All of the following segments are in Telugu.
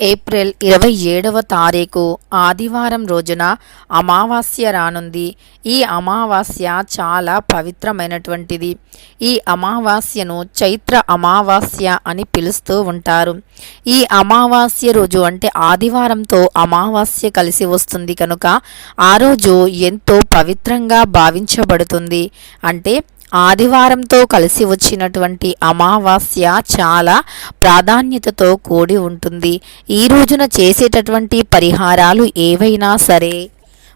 ఏప్రిల్ ఇరవై ఏడవ తారీఖు ఆదివారం రోజున అమావాస్య రానుంది. ఈ అమావాస్య చాలా పవిత్రమైనటువంటిది. ఈ అమావాస్యను చైత్ర అమావాస్య అని పిలుస్తూ ఉంటారు. ఈ అమావాస్య రోజు అంటే ఆదివారంతో అమావాస్య కలిసి వస్తుంది కనుక ఆ రోజు ఎంతో పవిత్రంగా భావించబడుతుంది. అంటే ఆదివారంతో కలిసి వచ్చినటువంటి అమావాస్య చాలా ప్రాధాన్యతతో కూడి ఉంటుంది. ఈ రోజున చేసేటటువంటి పరిహారాలు ఏవైనా సరే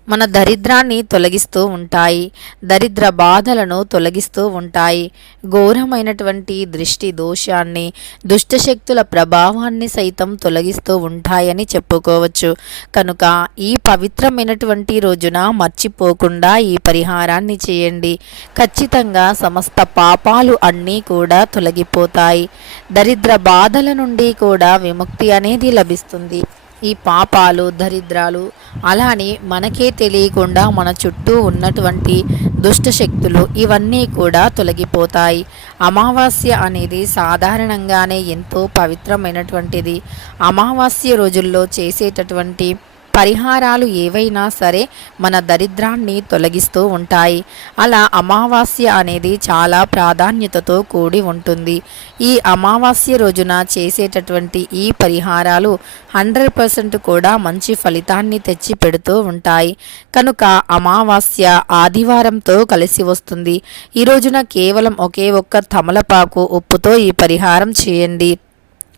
మన దరిద్రాన్ని తొలగిస్తూ ఉంటాయి దరిద్ర బాధలను తొలగిస్తూ ఉంటాయి. ఘోరమైనటువంటి దృష్టి దోషాన్ని దుష్టశక్తుల ప్రభావాన్ని సైతం తొలగిస్తూ ఉంటాయని చెప్పుకోవచ్చు. కనుక ఈ పవిత్రమైనటువంటి రోజున మర్చిపోకుండా ఈ పరిహారాన్ని చేయండి. ఖచ్చితంగా సమస్త పాపాలు అన్నీ కూడా తొలగిపోతాయి. దరిద్ర బాధల నుండి కూడా విముక్తి అనేది లభిస్తుంది. ఈ పాపాలు దరిద్రాలు అలానే మనకే తెలియకుండా మన చుట్టూ ఉన్నటువంటి దుష్ట శక్తులు ఇవన్నీ కూడా తొలగిపోతాయి. అమావాస్య అనేది సాధారణంగానే ఎంతో పవిత్రమైనటువంటిది. అమావాస్య రోజుల్లో చేసేటటువంటి పరిహారాలు ఏవైనా సరే మన దరిద్రాన్ని తొలగిస్తూ ఉంటాయి. అలా అమావాస్య అనేది చాలా ప్రాధాన్యతతో కూడి ఉంటుంది. ఈ అమావాస్య రోజున చేసేటటువంటి ఈ పరిహారాలు హండ్రెడ్ పర్సెంట్ కూడా మంచి ఫలితాన్ని తెచ్చి పెడుతూ ఉంటాయి. కనుక అమావాస్య ఆదివారంతో కలిసి వస్తుంది. ఈ రోజున కేవలం ఒకే ఒక్క తమలపాకు ఉప్పుతో ఈ పరిహారం చేయండి.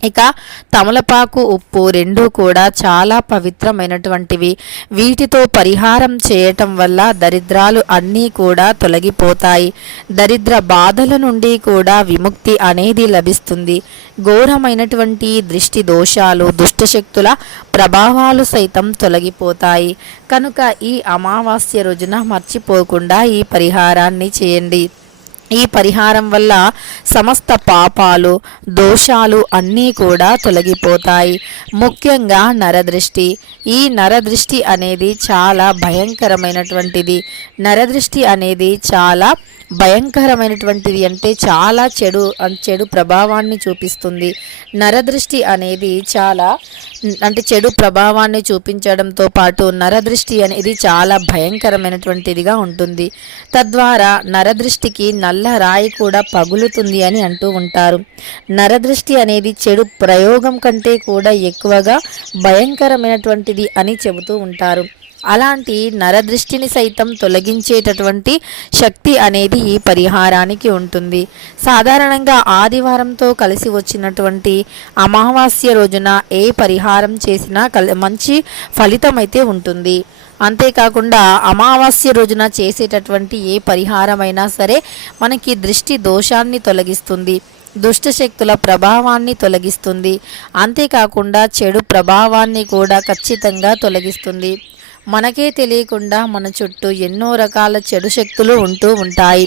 ఇక తమలపాకు ఉప్పు రెండు కూడా చాలా పవిత్రమైనటువంటివి. వీటితో పరిహారం చేయటం వల్ల దరిద్రాలు అన్నీ కూడా తొలగిపోతాయి. దరిద్ర బాధల నుండి కూడా విముక్తి అనేది లభిస్తుంది. ఘోరమైనటువంటి దృష్టి దోషాలు దుష్టశక్తుల ప్రభావాలు సైతం తొలగిపోతాయి. కనుక ఈ అమావాస్య రోజున మర్చిపోకుండా ఈ పరిహారాన్ని చేయండి. ఈ పరిహారం వల్ల సమస్త పాపాలు దోషాలు అన్నీ కూడా తొలగిపోతాయి. ముఖ్యంగా నరదృష్టి. ఈ నరదృష్టి అనేది చాలా భయంకరమైనటువంటిది. నరదృష్టి అనేది చాలా భయంకరమైనటువంటిది అంటే చాలా చెడు చెడు ప్రభావాన్ని చూపిస్తుంది. నరదృష్టి అనేది చాలా అంటే చెడు ప్రభావాన్ని చూపించడంతో పాటు నరదృష్టి అనేది చాలా భయంకరమైనటువంటిదిగా ఉంటుంది. తద్వారా నరదృష్టికి నల్ల రాయి కూడా పగులుతుంది అని అంటూ ఉంటారు. నరదృష్టి అనేది చెడు ప్రయోగం కంటే కూడా ఎక్కువగా భయంకరమైనటువంటిది అని చెబుతూ ఉంటారు. అలాంటి నరదృష్టిని సైతం తొలగించేటటువంటి శక్తి అనేది ఈ పరిహారానికి ఉంటుంది. సాధారణంగా ఆదివారంతో కలిసి వచ్చినటువంటి అమావాస్య రోజున ఏ పరిహారం చేసినా మంచి ఫలితం అయితే ఉంటుంది. అంతేకాకుండా అమావాస్య రోజున చేసేటటువంటి ఏ పరిహారమైనా సరే మనకి దృష్టి దోషాన్ని తొలగిస్తుంది. దుష్టశక్తుల ప్రభావాన్ని తొలగిస్తుంది. అంతేకాకుండా చెడు ప్రభావాన్ని కూడా ఖచ్చితంగా తొలగిస్తుంది. మనకే తెలియకుండా మన చుట్టూ ఎన్నో రకాల చెడు శక్తులు ఉంటూ ఉంటాయి.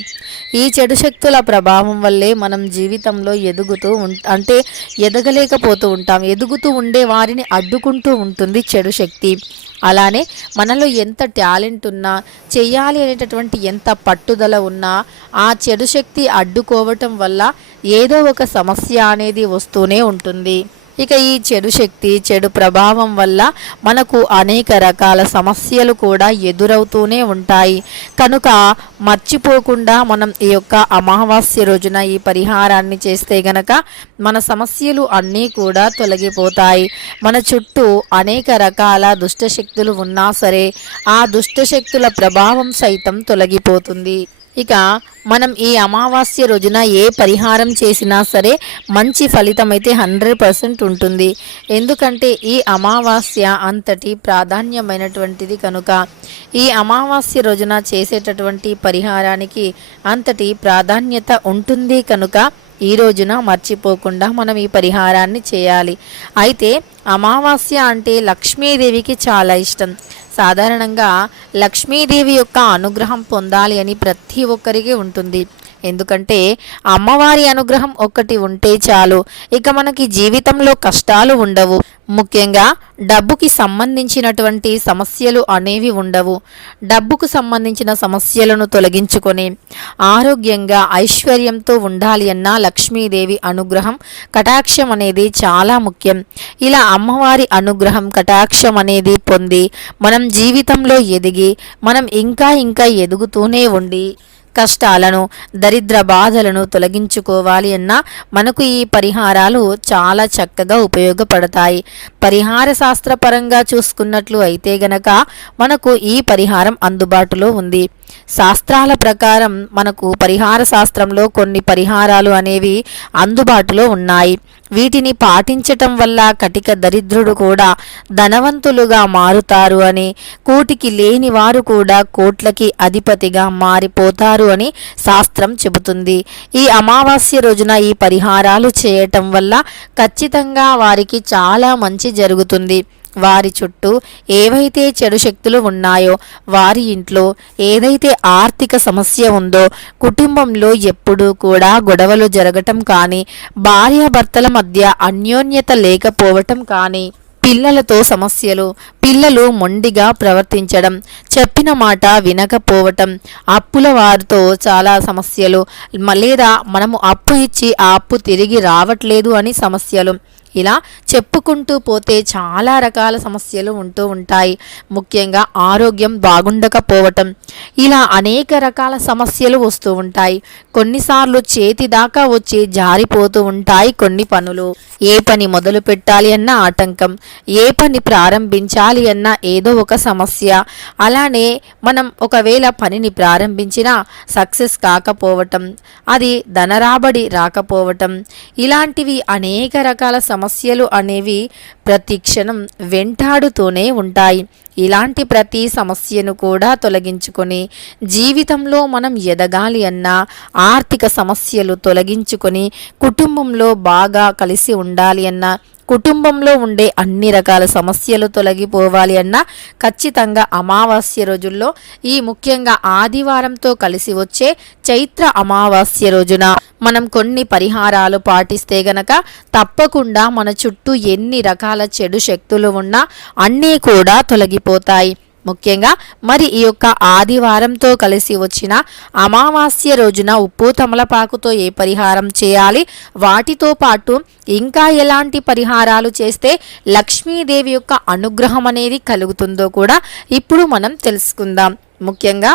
ఈ చెడు శక్తుల ప్రభావం వల్లే మనం జీవితంలో ఎదుగుతూ అంటే ఎదగలేకపోతూ ఉంటాం. ఎదుగుతూ ఉండే వారిని అడ్డుకుంటూ ఉంటుంది చెడు శక్తి. అలానే మనలో ఎంత టాలెంట్ ఉన్నా చెయ్యాలి అనేటటువంటి ఎంత పట్టుదల ఉన్నా ఆ చెడు శక్తి అడ్డుకోవటం వల్ల ఏదో ఒక సమస్య అనేది వస్తూనే ఉంటుంది. ఇక ఈ చెడు శక్తి చెడు ప్రభావం వల్ల మనకు అనేక రకాల సమస్యలు కూడా ఎదురవుతూనే ఉంటాయి. కనుక మర్చిపోకుండా మనం ఈ యొక్క అమావాస్య రోజున ఈ పరిహారాన్ని చేస్తే గనక మన సమస్యలు అన్నీ కూడా తొలగిపోతాయి. మన చుట్టూ అనేక రకాల దుష్టశక్తులు ఉన్నా సరే ఆ దుష్టశక్తుల ప్రభావం సైతం తొలగిపోతుంది. ఇక మనం ఈ అమావాస్య రోజున ఏ పరిహారం చేసినా సరే మంచి ఫలితం అయితే హండ్రెడ్ పర్సెంట్ ఉంటుంది. ఎందుకంటే ఈ అమావాస్య అంతటి ప్రాధాన్యమైనటువంటిది కనుక ఈ అమావాస్య రోజున చేసేటటువంటి పరిహారానికి అంతటి ప్రాధాన్యత ఉంటుంది కనుక ఈ రోజున మర్చిపోకుండా మనం ఈ పరిహారాన్ని చేయాలి. అయితే అమావాస్య అంటే లక్ష్మీదేవికి చాలా ఇష్టం. సాధారణంగా లక్ష్మీదేవి యొక్క అనుగ్రహం పొందాలి అని ప్రతి ఒక్కరికి ఉంటుంది. ఎందుకంటే అమ్మవారి అనుగ్రహం ఒక్కటి ఉంటే చాలు. ఇక మనకి జీవితంలో కష్టాలు ఉండవు. ముఖ్యంగా డబ్బుకి సంబంధించినటువంటి సమస్యలు అనేవి ఉండవు. డబ్బుకు సంబంధించిన సమస్యలను తొలగించుకొని ఆరోగ్యంగా ఐశ్వర్యంతో ఉండాలి అన్న లక్ష్మీదేవి అనుగ్రహం కటాక్షం అనేది చాలా ముఖ్యం. ఇలా అమ్మవారి అనుగ్రహం కటాక్షం అనేది పొంది మనం జీవితంలో ఎదిగి మనం ఇంకా ఇంకా ఎదుగుతూనే ఉండి కష్టాలను దరిద్ర బాధలను తొలగించుకోవాలి అన్న మనకు ఈ పరిహారాలు చాలా చక్కగా ఉపయోగపడతాయి. పరిహార శాస్త్రపరంగా చూసుకున్నట్లు అయితే గనక మనకు ఈ పరిహారం అందుబాటులో ఉంది. శాస్త్రాల ప్రకారం మనకు పరిహార శాస్త్రంలో కొన్ని పరిహారాలు అనేవి అందుబాటులో ఉన్నాయి. వీటిని పాటించటం వల్ల కటిక దరిద్రుడు కూడా ధనవంతులుగా మారుతారు అని కూటికి లేని వారు కూడా కోట్లకి అధిపతిగా మారిపోతారు అని శాస్త్రం చెబుతుంది. ఈ అమావాస్య రోజున ఈ పరిహారాలు చేయటం వల్ల ఖచ్చితంగా వారికి చాలా మంచి జరుగుతుంది. వారి చుట్టూ ఏవైతే చెడు శక్తులు ఉన్నాయో వారి ఇంట్లో ఏదైతే ఆర్థిక సమస్య ఉందో కుటుంబంలో ఎప్పుడూ కూడా గొడవలు జరగటం కానీ భార్యాభర్తల మధ్య అన్యోన్యత లేకపోవటం కానీ పిల్లలతో సమస్యలు పిల్లలు మొండిగా ప్రవర్తించడం చెప్పిన మాట వినకపోవటం అప్పుల వారితో చాలా సమస్యలు లేదా మనము అప్పు ఇచ్చి ఆ అప్పు తిరిగి రావట్లేదు అని సమస్యలు ఇలా చెప్పుకుంటూ పోతే చాలా రకాల సమస్యలు ఉంటూ ఉంటాయి. ముఖ్యంగా ఆరోగ్యం బాగుండకపోవటం. ఇలా అనేక రకాల సమస్యలు వస్తూ ఉంటాయి. కొన్నిసార్లు చేతి దాకా వచ్చి జారిపోతూ ఉంటాయి కొన్ని పనులు. ఏ పని మొదలు పెట్టాలి అన్న ఆటంకం. ఏ పని ప్రారంభించాలి అన్న ఏదో ఒక సమస్య. అలానే మనం ఒకవేళ పనిని ప్రారంభించినా సక్సెస్ కాకపోవటం. అది ధనరాబడి రాకపోవటం. ఇలాంటివి అనేక రకాల సమస్యలు అనేవి ప్రతి క్షణం వెంటాడుతూనే ఉంటాయి. ఇలాంటి ప్రతి సమస్యను కూడా తొలగించుకొని జీవితంలో మనం ఎదగాలి అన్నా ఆర్థిక సమస్యలు తొలగించుకొని కుటుంబంలో బాగా కలిసి ఉండాలి అన్నా కుటుంబంలో ఉండే అన్ని రకాల సమస్యలు తొలగిపోవాలి అన్నా ఖచ్చితంగా అమావాస్య రోజుల్లో ఈ ముఖ్యంగా ఆదివారంతో కలిసి వచ్చే చైత్ర అమావాస్య రోజున మనం కొన్ని పరిహారాలు పాటిస్తే గనక తప్పకుండా మన చుట్టూ ఎన్ని రకాల చెడు శక్తులు ఉన్నా అన్నీ కూడా తొలగిపోతాయి. ముఖ్యంగా మరి ఈ యొక్క ఆదివారంతో కలిసి వచ్చిన అమావాస్య రోజున ఉప్పు తమలపాకుతో ఏ పరిహారం చేయాలి? వాటితో పాటు ఇంకా ఎలాంటి పరిహారాలు చేస్తే లక్ష్మీదేవి యొక్క అనుగ్రహం అనేది కలుగుతుందో కూడా ఇప్పుడు మనం తెలుసుకుందాం. ముఖ్యంగా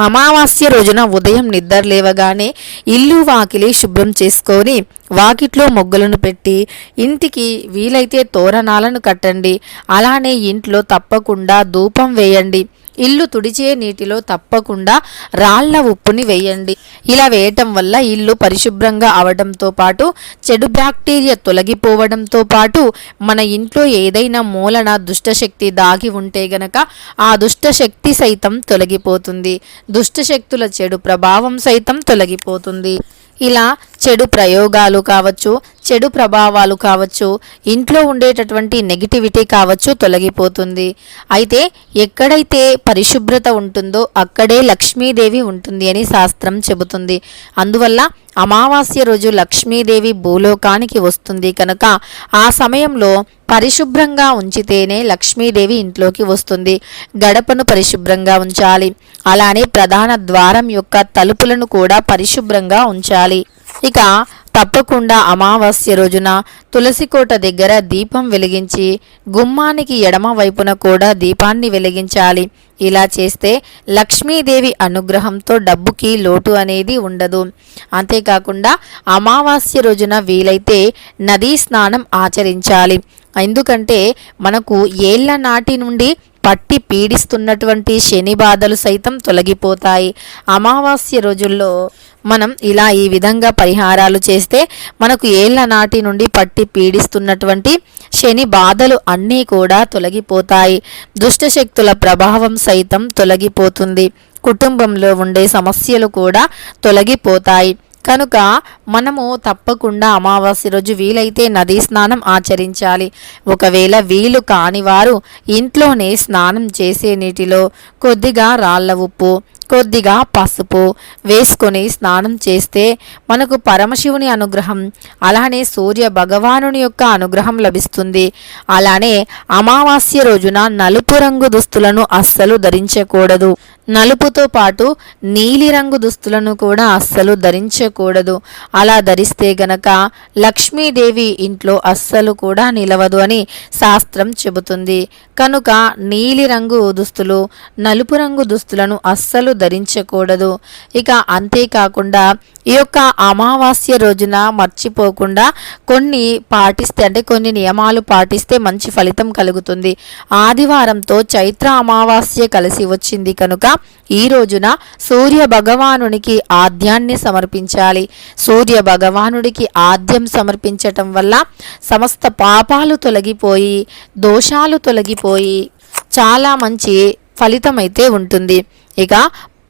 అమావాస్య రోజున ఉదయం నిద్ర లేవగానే ఇల్లు వాకిలి శుభ్రం చేసుకొని వాకిట్లో మొగ్గులను పెట్టి ఇంటికి వీలైతే తోరణాలను కట్టండి. అలానే ఇంట్లో తప్పకుండా ధూపం వేయండి. ఇల్లు తుడిచే నీటిలో తప్పకుండా రాళ్ళ ఉప్పుని వేయండి. ఇలా వేయటం వల్ల ఇల్లు పరిశుభ్రంగా అవడంతో పాటు చెడు బ్యాక్టీరియా తొలగిపోవడంతో పాటు మన ఇంట్లో ఏదైనా మూలన దుష్టశక్తి దాగి ఉంటే గనక ఆ దుష్టశక్తి సైతం తొలగిపోతుంది. దుష్టశక్తుల చెడు ప్రభావం సైతం తొలగిపోతుంది. ఇలా చెడు ప్రయోగాలు కావచ్చు చెడు ప్రభావాలు కావచ్చు ఇంట్లో ఉండేటటువంటి నెగిటివిటీ కావచ్చు తొలగిపోతుంది. అయితే ఎక్కడైతే పరిశుభ్రత ఉంటుందో అక్కడే లక్ష్మీదేవి ఉంటుంది అని శాస్త్రం చెబుతుంది. అందువల్ల అమావాస్య రోజు లక్ష్మీదేవి భూలోకానికి వస్తుంది కనుక ఆ సమయంలో పరిశుభ్రంగా ఉంచితేనే లక్ష్మీదేవి ఇంట్లోకి వస్తుంది. గడపను పరిశుభ్రంగా ఉంచాలి. అలానే ప్రధాన ద్వారం యొక్క తలుపులను కూడా పరిశుభ్రంగా ఉంచాలి. ఇక తప్పకుండా అమావాస్య రోజున తులసికోట దగ్గర దీపం వెలిగించి గుమ్మానికి ఎడమ వైపున కూడా దీపాన్ని వెలిగించాలి. ఇలా చేస్తే లక్ష్మీదేవి అనుగ్రహంతో డబ్బుకి లోటు అనేది ఉండదు. అంతేకాకుండా అమావాస్య రోజున వీలైతే నదీ స్నానం ఆచరించాలి. ఎందుకంటే మనకు ఏళ్ళ నాటి నుండి పట్టి పీడిస్తున్నటువంటి శని బాధలు సైతం తొలగిపోతాయి. అమావాస్య రోజుల్లో మనం ఇలా ఈ విధంగా పరిహారాలు చేస్తే మనకు ఏళ్ళ నాటి నుండి పట్టి పీడిస్తున్నటువంటి శని బాధలు అన్నీ కూడా తొలగిపోతాయి. దుష్టశక్తుల ప్రభావం సైతం తొలగిపోతుంది. కుటుంబంలో ఉండే సమస్యలు కూడా తొలగిపోతాయి. కనుక మనము తప్పకుండా అమావాస్య రోజు వీలైతే నదీ స్నానం ఆచరించాలి. ఒకవేళ వీలు కాని వారు ఇంట్లోనే స్నానం చేసే నీటిలో కొద్దిగా రాళ్ళ ఉప్పు కొద్దిగా పసుపు వేసుకొని స్నానం చేస్తే మనకు పరమశివుని అనుగ్రహం అలానే సూర్య భగవానుని యొక్క అనుగ్రహం లభిస్తుంది. అలానే అమావాస్య రోజున నలుపు రంగు దుస్తులను అస్సలు ధరించకూడదు. నలుపుతో పాటు నీలిరంగు దుస్తులను కూడా అస్సలు ధరించకూడదు. అలా ధరిస్తే గనక లక్ష్మీదేవి ఇంట్లో అస్సలు కూడా నిలవదు అని శాస్త్రం చెబుతుంది. కనుక నీలిరంగు దుస్తులు నలుపు రంగు దుస్తులను అస్సలు ధరించకూడదు. ఇక అంతేకాకుండా ఈ యొక్క అమావాస్య రోజున మర్చిపోకుండా కొన్ని పాటిస్తే అంటే కొన్ని నియమాలు పాటిస్తే మంచి ఫలితం కలుగుతుంది. ఆదివారంతో చైత్ర అమావాస్య కలిసి వచ్చింది కనుక ఈ రోజున సూర్య భగవానునికి ఆద్యాన్ని సమర్పించాలి. సూర్య భగవానుడికి ఆద్యం సమర్పించటం వల్ల సమస్త పాపాలు తొలగిపోయి దోషాలు తొలగిపోయి చాలా మంచి ఫలితమైతే ఉంటుంది. ఇక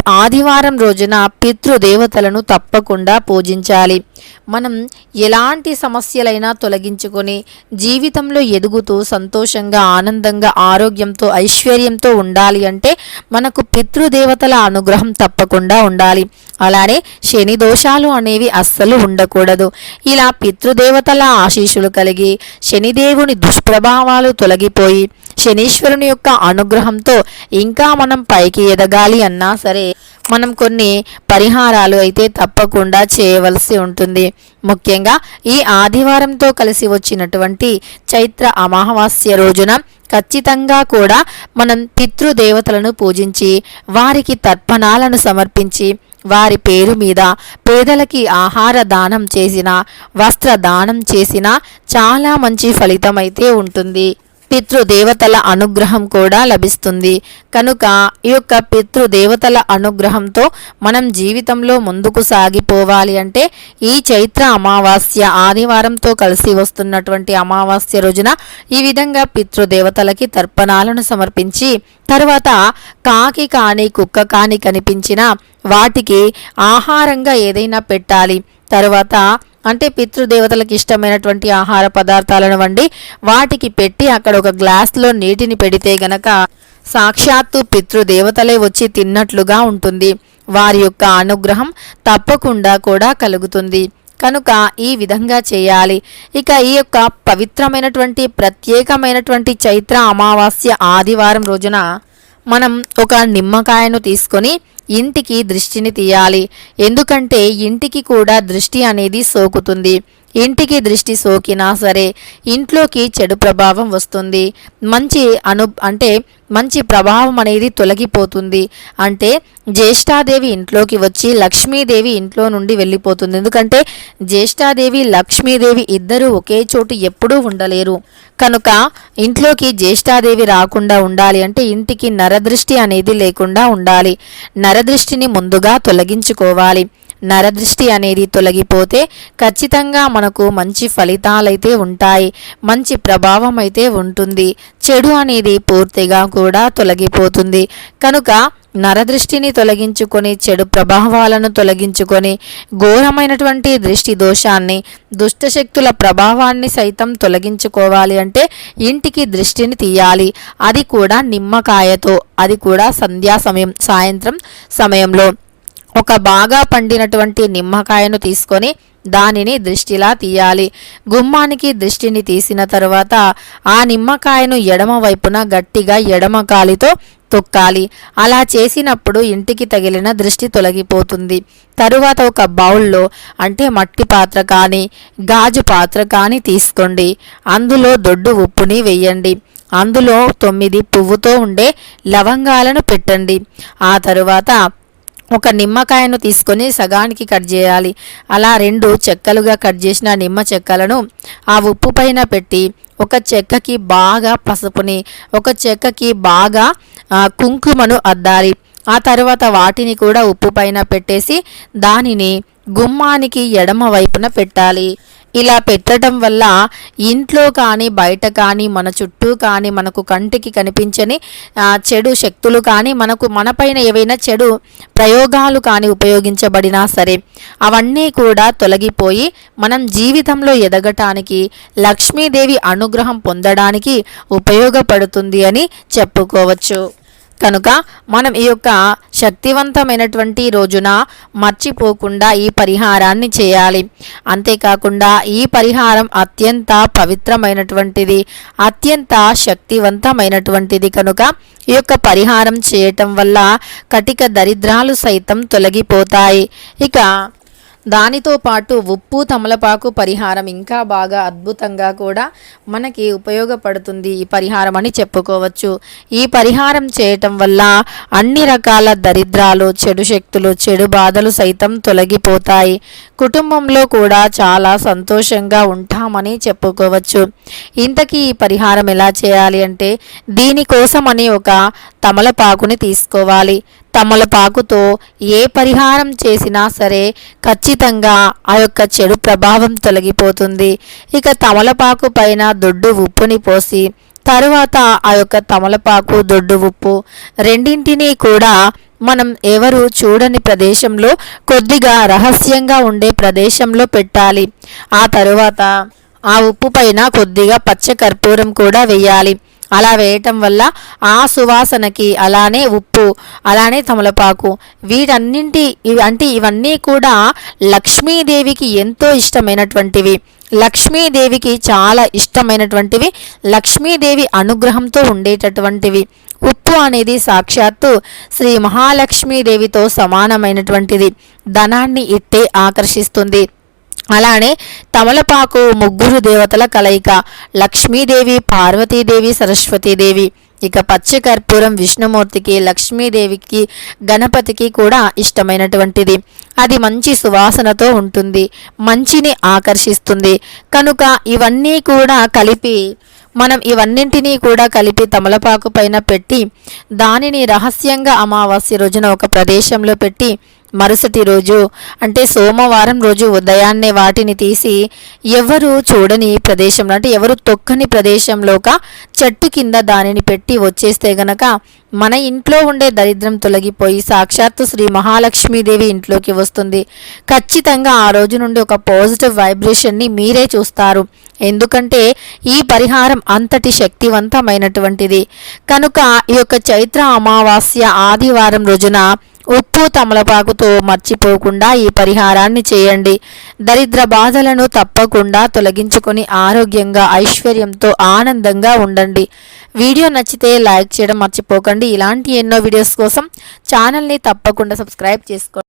ఆదివారం రోజున పితృదేవతలను తప్పకుండా పూజించాలి. మనం ఎలాంటి సమస్యలైనా తొలగించుకొని జీవితంలో ఎదుగుతూ సంతోషంగా ఆనందంగా ఆరోగ్యంతో ఐశ్వర్యంతో ఉండాలి అంటే మనకు పితృదేవతల అనుగ్రహం తప్పకుండా ఉండాలి. అలానే శని దోషాలు అనేవి అస్సలు ఉండకూడదు. ఇలా పితృదేవతల ఆశీస్సులు కలిగి శనిదేవుని దుష్ప్రభావాలు తొలగిపోయి శనీశ్వరుని యొక్క అనుగ్రహంతో ఇంకా మనం పైకి ఎదగాలి అన్నా సరే మనం కొన్ని పరిహారాలు అయితే తప్పకుండా చేయవలసి ఉంటుంది. ముఖ్యంగా ఈ ఆదివారంతో కలిసి వచ్చినటువంటి చైత్ర అమావాస్య రోజున ఖచ్చితంగా కూడా మనం పితృదేవతలను పూజించి వారికి తర్పణాలను సమర్పించి వారి పేరు మీద పేదలకి ఆహార దానం చేసిన వస్త్ర దానం చేసిన చాలా మంచి ఫలితం అయితే ఉంటుంది. పితృదేవతల అనుగ్రహం కూడా లభిస్తుంది. కనుక ఈ యొక్క పితృదేవతల అనుగ్రహంతో మనం జీవితంలో ముందుకు సాగిపోవాలి అంటే ఈ చైత్ర అమావాస్య ఆదివారంతో కలిసి వస్తున్నటువంటి అమావాస్య రోజున ఈ విధంగా పితృదేవతలకి తర్పణాలను సమర్పించి తర్వాత కాకి కాని కుక్క కాని కనిపించిన వాటికి ఆహారంగా ఏదైనా పెట్టాలి. తర్వాత అంటే పితృదేవతలకు ఇష్టమైనటువంటి ఆహార పదార్థాలను వండి వాటికి పెట్టి అక్కడ ఒక గ్లాస్లో నీటిని పెడితే గనక సాక్షాత్తు పితృదేవతలే వచ్చి తిన్నట్లుగా ఉంటుంది. వారి యొక్క అనుగ్రహం తప్పకుండా కూడా కలుగుతుంది. కనుక ఈ విధంగా చేయాలి. ఇక ఈ యొక్క పవిత్రమైనటువంటి ప్రత్యేకమైనటువంటి చైత్ర అమావాస్య ఆదివారం రోజున మనం ఒక నిమ్మకాయను తీసుకొని ఇంటికి దృష్టిని తీయాలి. ఎందుకంటే ఇంటికి కూడా దృష్టి అనేది సోకుతుంది. ఇంటికి దృష్టి సోకినా సరే ఇంట్లోకి చెడు ప్రభావం వస్తుంది. మంచి అను అంటే మంచి ప్రభావం అనేది తొలగిపోతుంది. అంటే జ్యేష్ఠాదేవి ఇంట్లోకి వచ్చి లక్ష్మీదేవి ఇంట్లో నుండి వెళ్ళిపోతుంది. ఎందుకంటే జ్యేష్ఠాదేవి లక్ష్మీదేవి ఇద్దరూ ఒకే చోటు ఎప్పుడూ ఉండలేరు. కనుక ఇంట్లోకి జ్యేష్ఠాదేవి రాకుండా ఉండాలి అంటే ఇంటికి నరదృష్టి అనేది లేకుండా ఉండాలి. నరదృష్టిని ముందుగా తొలగించుకోవాలి. నరదృష్టి అనేది తొలగిపోతే ఖచ్చితంగా మనకు మంచి ఫలితాలైతే ఉంటాయి మంచి ప్రభావం అయితే ఉంటుంది. చెడు అనేది పూర్తిగా కూడా తొలగిపోతుంది. కనుక నరదృష్టిని తొలగించుకొని చెడు ప్రభావాలను తొలగించుకొని ఘోరమైనటువంటి దృష్టి దోషాన్ని దుష్టశక్తుల ప్రభావాన్ని సైతం తొలగించుకోవాలి అంటే ఇంటికి దృష్టిని తీయాలి. అది కూడా నిమ్మకాయతో అది కూడా సంధ్యా సమయం సాయంత్రం సమయంలో. ఒక బాగా పండినటువంటి నిమ్మకాయను తీసుకొని దానిని దృష్టిలా తీయాలి. గుమ్మానికి దృష్టిని తీసిన తరువాత ఆ నిమ్మకాయను ఎడమ వైపున గట్టిగా ఎడమ కాలితో తొక్కాలి. అలా చేసినప్పుడు ఇంటికి తగిలిన దృష్టి తొలగిపోతుంది. తరువాత ఒక బౌల్లో అంటే మట్టి పాత్ర కానీ గాజు పాత్ర కానీ తీసుకోండి. అందులో దొడ్డు ఉప్పుని వెయ్యండి అందులో తొమ్మిది పువ్వుతో ఉండే లవంగాలను పెట్టండి. ఆ తరువాత ఒక నిమ్మకాయను తీసుకొని సగానికి కట్ చేయాలి. అలా రెండు చెక్కలుగా కట్ చేసిన నిమ్మ చెక్కలను ఆ ఉప్పు పైన పెట్టి ఒక చెక్కకి బాగా పసుపుని ఒక చెక్కకి బాగా కుంకుమను అద్దాలి. ఆ తర్వాత వాటిని కూడా ఉప్పు పైన పెట్టేసి దానిని గుమ్మానికి ఎడమ వైపున పెట్టాలి. ఇలా పెట్టడం వల్ల ఇంట్లో కానీ బయట కానీ మన చుట్టూ కానీ మనకు కంటికి కనిపించని చెడు శక్తులు కానీ మనకు మనపైన ఏవైనా చెడు ప్రయోగాలు కానీ ఉపయోగించబడినా సరే అవన్నీ కూడా తొలగిపోయి మనం జీవితంలో ఎదగటానికి లక్ష్మీదేవి అనుగ్రహం పొందడానికి ఉపయోగపడుతుంది అని చెప్పుకోవచ్చు. కనుక మనం ఈ యొక్క శక్తివంతమైనటువంటి రోజున మర్చిపోకుండా ఈ పరిహారాన్ని చేయాలి. అంతేకాకుండా ఈ పరిహారం అత్యంత పవిత్రమైనటువంటిది అత్యంత శక్తివంతమైనటువంటిది కనుక ఈ యొక్క పరిహారం చేయటం వల్ల కటిక దరిద్రాలు సైతం తొలగిపోతాయి. ఇక దానితో పాటు ఉప్పు తమలపాకు పరిహారం ఇంకా బాగా అద్భుతంగా కూడా మనకి ఉపయోగపడుతుంది ఈ పరిహారం అని చెప్పుకోవచ్చు. ఈ పరిహారం చేయటం వల్ల అన్ని రకాల దరిద్రాలు చెడు శక్తులు చెడు బాధలు సైతం తొలగిపోతాయి. కుటుంబంలో కూడా చాలా సంతోషంగా ఉంటామని చెప్పుకోవచ్చు. ఇంతకీ ఈ పరిహారం ఎలా చేయాలి అంటే దీనికోసమని ఒక తమలపాకుని తీసుకోవాలి. తమలపాకుతో ఏ పరిహారం చేసినా సరే ఖచ్చితంగా ఆ యొక్క చెడు ప్రభావం తొలగిపోతుంది. ఇక తమలపాకు పైన దొడ్డు ఉప్పుని పోసి తరువాత ఆ యొక్క తమలపాకు దొడ్డు ఉప్పు రెండింటినీ కూడా మనం ఎవరు చూడని ప్రదేశంలో కొద్దిగా రహస్యంగా ఉండే ప్రదేశంలో పెట్టాలి. ఆ తరువాత ఆ ఉప్పు పైన కొద్దిగా పచ్చ కర్పూరం కూడా వేయాలి. అలా వేయటం వల్ల ఆ సువాసనకి అలానే ఉప్పు అలానే తమలపాకు వీటన్నింటి అంటే ఇవన్నీ కూడా లక్ష్మీదేవికి ఎంతో ఇష్టమైనటువంటివి. లక్ష్మీదేవికి చాలా ఇష్టమైనటువంటివి. లక్ష్మీదేవి అనుగ్రహంతో ఉండేటటువంటివి. ఉప్పు అనేది సాక్షాత్తు శ్రీ మహాలక్ష్మీదేవితో సమానమైనటువంటిది. ధనాన్ని ఇట్టే ఆకర్షిస్తుంది. అలానే తమలపాకు ముగ్గురు దేవతల కలయిక. లక్ష్మీదేవి పార్వతీదేవి సరస్వతీదేవి. ఇక పచ్చకర్పూరం విష్ణుమూర్తికి లక్ష్మీదేవికి గణపతికి కూడా ఇష్టమైనటువంటిది. అది మంచి సువాసనతో ఉంటుంది. మంచిని ఆకర్షిస్తుంది. కనుక ఇవన్నీ కూడా కలిపి మనం ఇవన్నింటినీ కూడా కలిపి తమలపాకు పైన పెట్టి దానిని రహస్యంగా అమావాస్య రోజున ఒక ప్రదేశంలో పెట్టి మరుసటి రోజు అంటే సోమవారం రోజు ఉదయాన్నే వాటిని తీసి ఎవరు చూడని ప్రదేశంలో అంటే ఎవరు తొక్కని ప్రదేశంలోక చెట్టు కింద దానిని పెట్టి వచ్చేస్తే గనక మన ఇంట్లో ఉండే దరిద్రం తొలగిపోయి సాక్షాత్తు శ్రీ మహాలక్ష్మీదేవి ఇంట్లోకి వస్తుంది. ఖచ్చితంగా ఆ రోజు నుండి ఒక పాజిటివ్ వైబ్రేషన్ని మీరే చూస్తారు. ఎందుకంటే ఈ పరిహారం అంతటి శక్తివంతమైనటువంటిది. కనుక ఈ యొక్క చైత్ర అమావాస్య ఆదివారం రోజున ఉప్పు తమలపాకుతో మర్చిపోకుండా ఈ పరిహారాన్ని చేయండి. దరిద్ర బాధలను తప్పకుండా తొలగించుకొని ఆరోగ్యంగా ఐశ్వర్యంతో ఆనందంగా ఉండండి. వీడియో నచ్చితే లైక్ చేయడం మర్చిపోకండి. ఇలాంటి ఎన్నో వీడియోస్ కోసం ఛానల్ని తప్పకుండా సబ్స్క్రైబ్ చేసుకోండి.